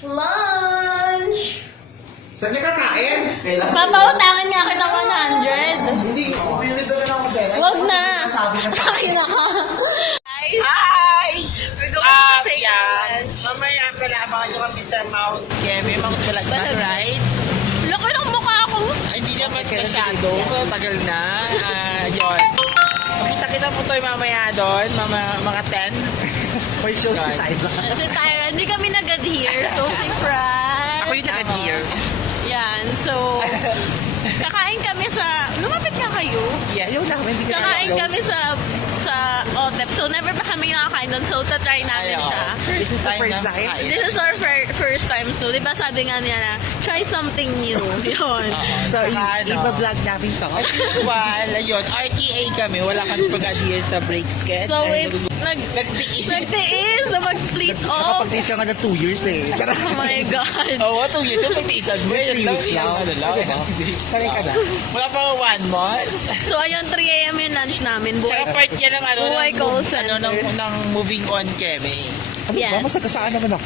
Lunch! Saan niya kakain? Papautangin nga kita 100. Hindi, pinito na lang ako pera. Wag na. Sabi na sa Ay, naka. Hi! We're going to take Yeah. lunch. Mamaya pala, abangan nyo kami sa Mount Kemi, Mount Balagman, Balagman. right? Laki ng mukha ko. Ay, hindi naman masyado. Tagal na. Yun. Makita-kita po tayo mamaya doon, mga 10. may show si Tyra. Si Tyra, hindi kami nag-adhere. So, si Fran. Ako yung nag-adhere. Yan. So, kakain kami sa... Lumapit ka kayo. Yes. Ayaw namin, hindi ka Kakain close. kami sa OTEP. So, never pa kami nakakain doon. So, tatry namin siya. This is the first na time? kain. This is our first time. So, di ba sabi nga niya na, try something new. Yun. So, Saka, iba-vlog namin to. As usual, ayun, RTA kami, wala kami pag-adhere sa break sketch. So, it's... Nagtiis. Nagtiis na mag-split off. Nakapag-taste ka nga ng 2 years eh. Oh my God. Oo, 2 years yung pagtiisan mo. May 3 weeks lang. Ano lang, Diba? Sanay ka na. Wala pa 1 month. So, ayun, 3 a.m. yung lunch namin. Tsaka part yan ng ano, Buhay call center. ng moving on kemi. Ano Yes. ba? Masagasaan naman ako.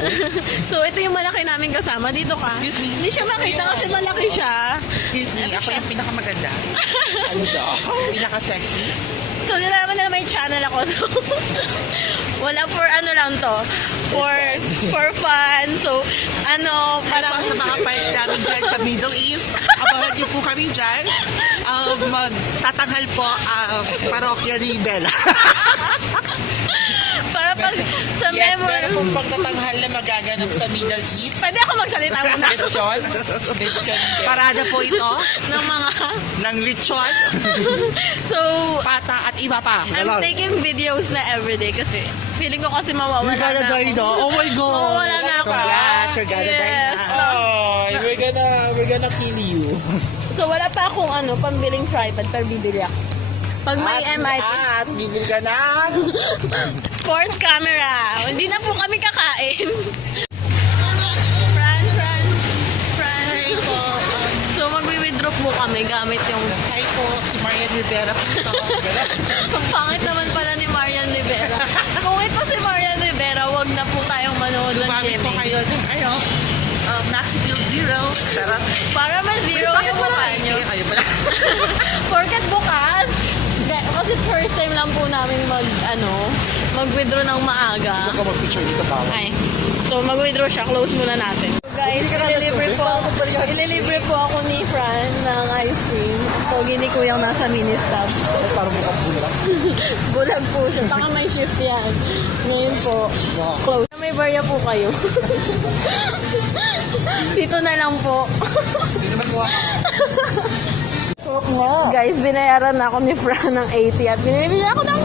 So, ito yung malaki namin kasama. Dito ka. Excuse me. Hindi siya makita kasi malaki siya. Excuse me, ako yung pinakamaganda. Ano daw? Pinaka-sexy. So, nalaman na may channel ako. So, wala for ano lang to. For fun. So, ano, Para parang... sa mga fans namin dyan sa Middle East, abangan niyo po kami dyan. Magtatanghal po parokya ni Bella. Para pag sa Yes, memory... meron pong pagtatanghal na magaganap sa Middle East. Pwede ako magsalita muna Lechon. Lechon. Parada po ito ng mga... ng lechon, So, pata at iba pa. I'm taking videos na everyday kasi feeling ko kasi mawawala You're gonna na die ako. na. Oh my God. Mawawala na ako. Congrats, you're gonna die Yes. na. Oh, we're gonna kill you. So, wala pa akong pambiling tripod pero bibili ako. Pag may MIT. At bibili ka na. Sports camera. Hindi na po kami kakain. Fran. Hi po. So, magwi-withdraw po kami gamit yung... Hi po, si Marian Rivera po ito. Ang pangit naman pala ni Marian Rivera. Kung ito si Marian Rivera, wag na po tayong manood ng Lumamit po Jimmy. kayo ng Maxfield Zero. Charot. Para ma-zero yung mukha nyo. Kayo pala. Porket bukas, kasi first time lang po namin mag-withdraw ng maaga. Ako mag-picture dito ba? Ay. So, mag-withdraw siya. Close muna natin. So, guys, ililibre po ako ni Fran ng ice cream. Pogi ni Kuyang nasa mini-stop. Parang mukhang bulag. Bulag po siya. Baka may shift yan. Ngayon po, close. May barya po kayo. Dito na lang po. Hindi naman po ako. nga. Guys, binayaran na ako ni Fran ng 80 at binibili ako ng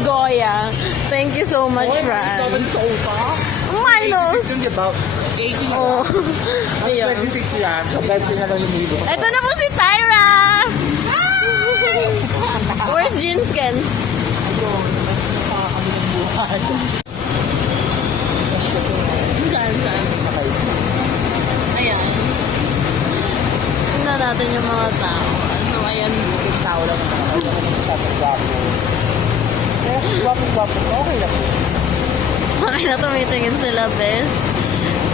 Goya. Thank you so much, Fran. Minus! It's about 80 na Oh. lang. Ayun. 26 yan. So, 20 na lang yung libo. Ito na po si Tyra! Where's Jinsken? Kami ng buhay. Saan? Ayan. Tingnan natin yung mga tao. So, ayan. Tao lang naman. Ano naman sa ating gwapo. Kaya gwapo. Okay lang. Okay na tumitingin sila, best.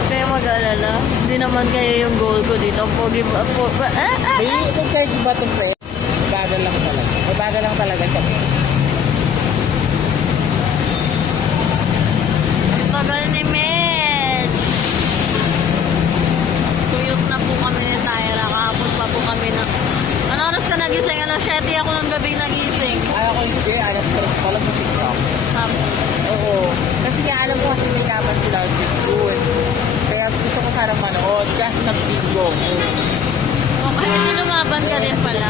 Kaya mag-alala. Hindi naman kayo yung goal ko dito. Pogi ba? Kahit iba itong pre, bagal lang talaga. Bagal lang talaga siya. Tagal ni Med. Tuyot na po kami ni Tyra. Kahapon pa po kami na... Ano oras ka nagising? Alas 7 ako ng gabi nagising. Ako hindi, alas 3 pa lang sa TikTok. Oo. Kasi nga alam ko kasi may kapan sila doon. Kaya gusto ko sanang manood. Kasi nag-bingo. O kasi lumaban ka rin pala.